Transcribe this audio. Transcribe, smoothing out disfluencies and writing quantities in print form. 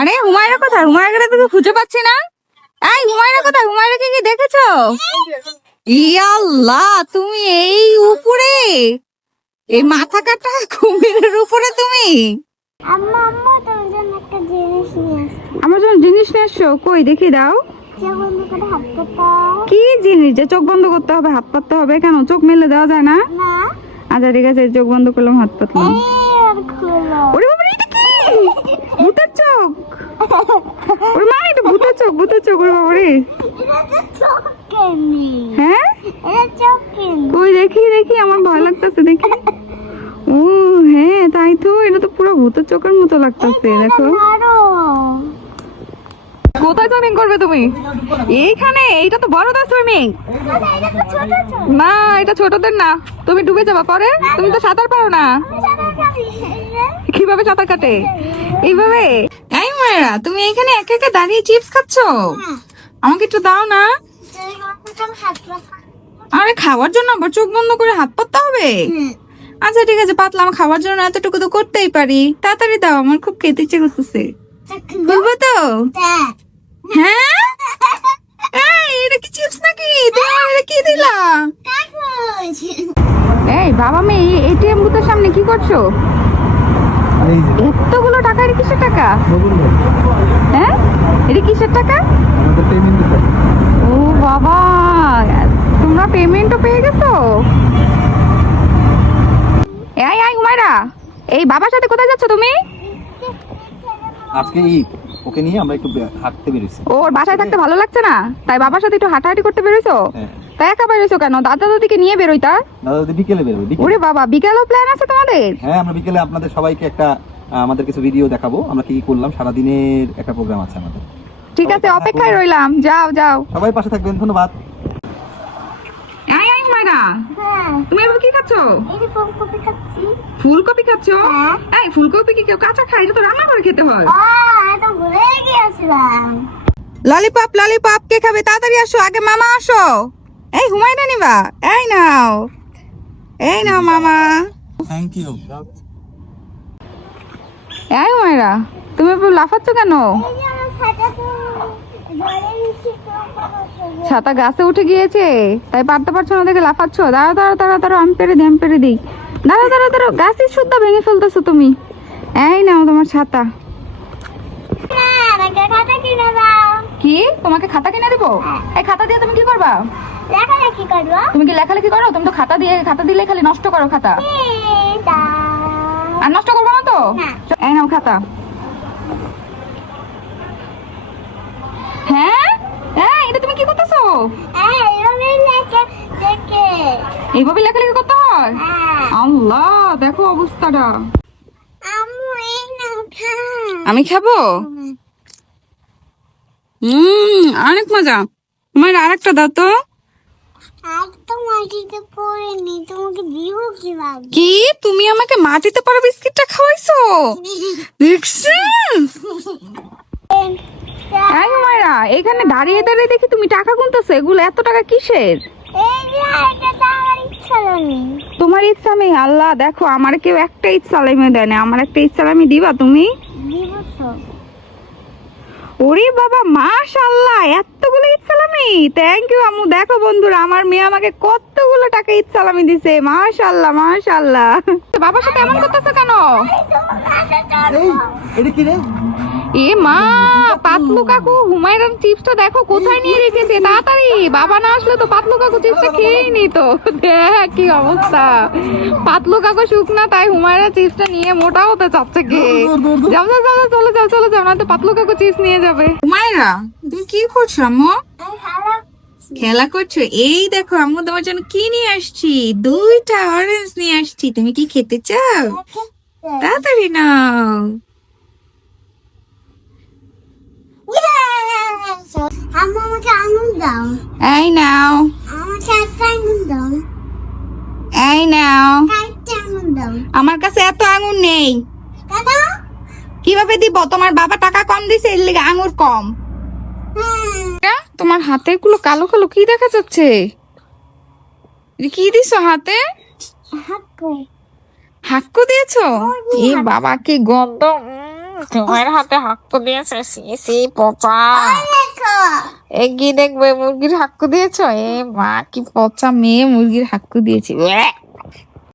আরে হুমায়রা কোথায়? হুমায়রাকে তোকে খুঁজে পাচ্ছি না। এই হুমায়রা কোথায়? হুমায়রাকে কি দেখেছো? ইয়াল্লাহ, তুমি এই উপরে, এই মাথা কাটা কুমিরের উপরে তুমি আম্মা আম্মা তোর জন্য একটা জিনিস নিয়ে আসছি। আমার জন্য জিনিস নিয়ে আসছো? কই দেখি দাও। চোখ বন্ধ করে হাত পাতাও। কি জিনিস যে চোখ বন্ধ করতে হবে, হাত পাততে হবে? কেন, চোখ মেলে দেওয়া যায় না? না আচ্ছা ঠিক আছে, চোখ বন্ধ করলাম, হাত পাতলাম। আর খুলো। ওরে বাবা, এটা কি? ভূতের চোখ? ওরে মা, এটা ভূতের চোখ, ভূতের চোখ। ওরে বাবা রে। এটা তো চোখেনি। হ্যাঁ, এটা চোখেনি। কই দেখি দেখি, আমার ভয় লাগতেছে, দেখি। ও হ্যাঁ, তাই তো, এটা তো পুরো ভূতের চোখের মতো লাগতেছে, দেখো। আরো কোথায় সুইমিং করবে তুমি? এইখানে? এইটা তো বড়দের সুইমিং। এটা তো ছোট ছোট। না, এটা ছোটদের না, তুমি ডুবে যাবা পরে, তুমি তো সাঁতার পারো না। আমি সাঁতার কাটি। কিভাবে সাঁতার কাটে? এইভাবে? এই মায়েরা, তুমি এখানে একা একা দাঁড়িয়ে চিপস খাচ্ছো? আমাকে একটু দাও না। হাত পাতা। আরে খাওয়ার জন্য আবার চোখ বন্ধ করে হাত পাততে হবে? আচ্ছা ঠিক আছে, পাতলাম। খাওয়ার জন্য এতটুকু তো করতেই পারি। তাড়াতাড়ি দাও, আমার খুব খেতে ইচ্ছে করতেছে। খুলবো তো? হ্যাঁ, এই এটা কি চিপস নাকি? তুমি আমার এটা কি দিলা? এই বাবা মেয়ে, এটিএম বুথের সামনে কি করছো? এই যে এতগুলো টাকা, এটা কিসের টাকা? নতুন ভাই, হ্যাঁ, এটা কিসের টাকা? আমাদের পেমেন্ট দিতে হবে। ও বাবা, তোমরা পেমেন্টও পেয়ে গেছো? এই এই হুমায়রা, এই বাবার সাথে কোথায় যাচ্ছ তুমি? আজকে ঈদ, ওকে নিয়ে আমরা একটু হাঁটতে বেরিয়েছি। ওর বাসায় থাকতে ভালো লাগছে না, তাই বাবার সাথে একটু হাঁটাহাঁটি করতে বেরোইছো? হ্যাঁ, তাই একা বেরোইছো কেন? দাদা দাদিকে নিয়ে বেরোইতা। দাদা দাদি বিকেলে বেরোবে। ওরে বাবা, বিকেলও প্ল্যান আছে তোমাদের? হ্যাঁ, আমরা বিকেলে আপনাদের সবাইকে একটা আমাদের কিছু ভিডিও দেখাবো, আমরা কি কি করলাম সারাদিনের একটা প্রোগ্রাম আছে আমাদের। ঠিক আছে, অপেক্ষায় রইলাম, যাও যাও। সবাই পাশে থাকবেন, ধন্যবাদ। এই এই হুমায়রা, হ্যাঁ তুমি এবার কি খাচ্ছো? এই যে ফুলকপি খাচ্ছি। ফুলকপি খাচ্ছো? হ্যাঁ। এই ফুলকপি কি কেউ কাঁচা খায়? এটা তো রান্না করে খেতে হয়। এটা ভুলে গিয়েছিলাম। ললিপপ ললিপপ কে খাবে? তাড়াতাড়ি আসো, আগে মামা আসো। এই হুমায়রা নিবা? এই নাও, এই নাও মামা। Thank you. এই হুমায়রা, তুমি এবার লাফাচ্ছ কেন? এই যে আমার ছাতাটা জলে মিশিয়ে তো ছাতা গাছে উঠে গিয়েছে, তাই পারতে পারছো না দেখে লাফাচ্ছ। দাঁড়া দাঁড়া দাঁড়া দাঁড়া, আমি পেরে দিই, আমি পেরে দিই। দাঁড়া দাঁড়া দাঁড়া, গাছই শুদ্ধ ভেঙে ফেলতেছো তুমি। এই নাও তোমার ছাতা। আমাকে খাতা কিনে দাও। কি, তোমাকে খাতা কিনে দিবো? এই খাতা দিয়ে তুমি কি করবা? লেখালেখি করবো। তুমি কি লেখালেখি করো? তুমি তো খাতা দিলে খালি নষ্ট করো খাতা। আর নষ্ট করবো না তো? না। এই নাও খাতা। হ্যাঁ, এই এটা তুমি কি করতেছো? এইভাবে লেখালেখি করতে হয়? আল্লাহ, দেখো অবস্থাটা। আমি খাবো? অনেক মজা। তোমার আরেকটা দাও তো। কি, তুমি আমাকে মাটিতে পড়া বিস্কিটটা খাওয়াইছো? দেখছেন? এই হুমায়রা, এখানে দাঁড়িয়ে দাঁড়িয়ে দেখি তুমি টাকা গুনতেছো। এগুলো এত টাকা কিসের? তোমার ইচ্ছা নেই? আল্লাহ, দেখো আমার কেউ একটা ইচ্ছা সালামি দেয় না, আমার একটা ইচ্ছা সালামি দিবা তুমি? ওরে বাবা, মাশাআল্লাহ, এতগুলো ঈদ সালামি। থ্যাংক ইউ আম্মু। দেখো বন্ধুরা, আমার মেয়ে আমাকে কতগুলো টাকা ঈদ সালামি দিছে। মাশাআল্লাহ মাশাআল্লাহ। বাবার সাথে এমন করতেছো কেন? এই এটা কি রে? এ মা, পাতলু কাকু হুমায়রার চিপসটা দেখো কোথায় নিয়ে রেখেছে। তাড়াতাড়ি, বাবা না আসলে তো পাতলু কাকু চিপসটা খেয়েই নিত। দেখ কি অবস্থা। পাতলু কাকু শুকনা, তাই হুমায়রা চিপসটা নিয়ে মোটা হতে চাচ্ছে কে। যাও যাও যাও, চলে যাও চলে যাও, না তো পাতলু কাকু চিপস নিয়ে যাবে। হুমায়রা, তুমি কি করছো আম্মু? খেলা করছো? এই দেখো আম্মু তোমার জন্য কি নিয়ে আসছি, 2টা অরেঞ্জ নিয়ে আসছি। তুমি কি খেতে চাও? তাড়াতাড়ি নাও। আমাকে আঙুল দাও। এই নাও, আমাকে একটা আঙুল দাও। এই নাও। একটা আঙুল দাও। আমার কাছে এত আঙুর নেই। কেন? কিভাবে দিব? তোমার বাবা টাকা কম দিছে, এর লিগে আঙুর কম। তোমার হাতে গুলো কালো কালো, কি দেখা যাচ্ছে? কি দিছো হাতে? হাক্কু। হাক্কু দিয়েছো? এ বাবা, কি গন্ধ। তোমার হাতে হাক্কু দিয়েছে, সি পচা। দেখো এগিয়ে দেখবে মুরগির হাক্কু দিয়েছো, এ মা কি পচা মেয়ে মুরগির হাক্কু দিয়েছি।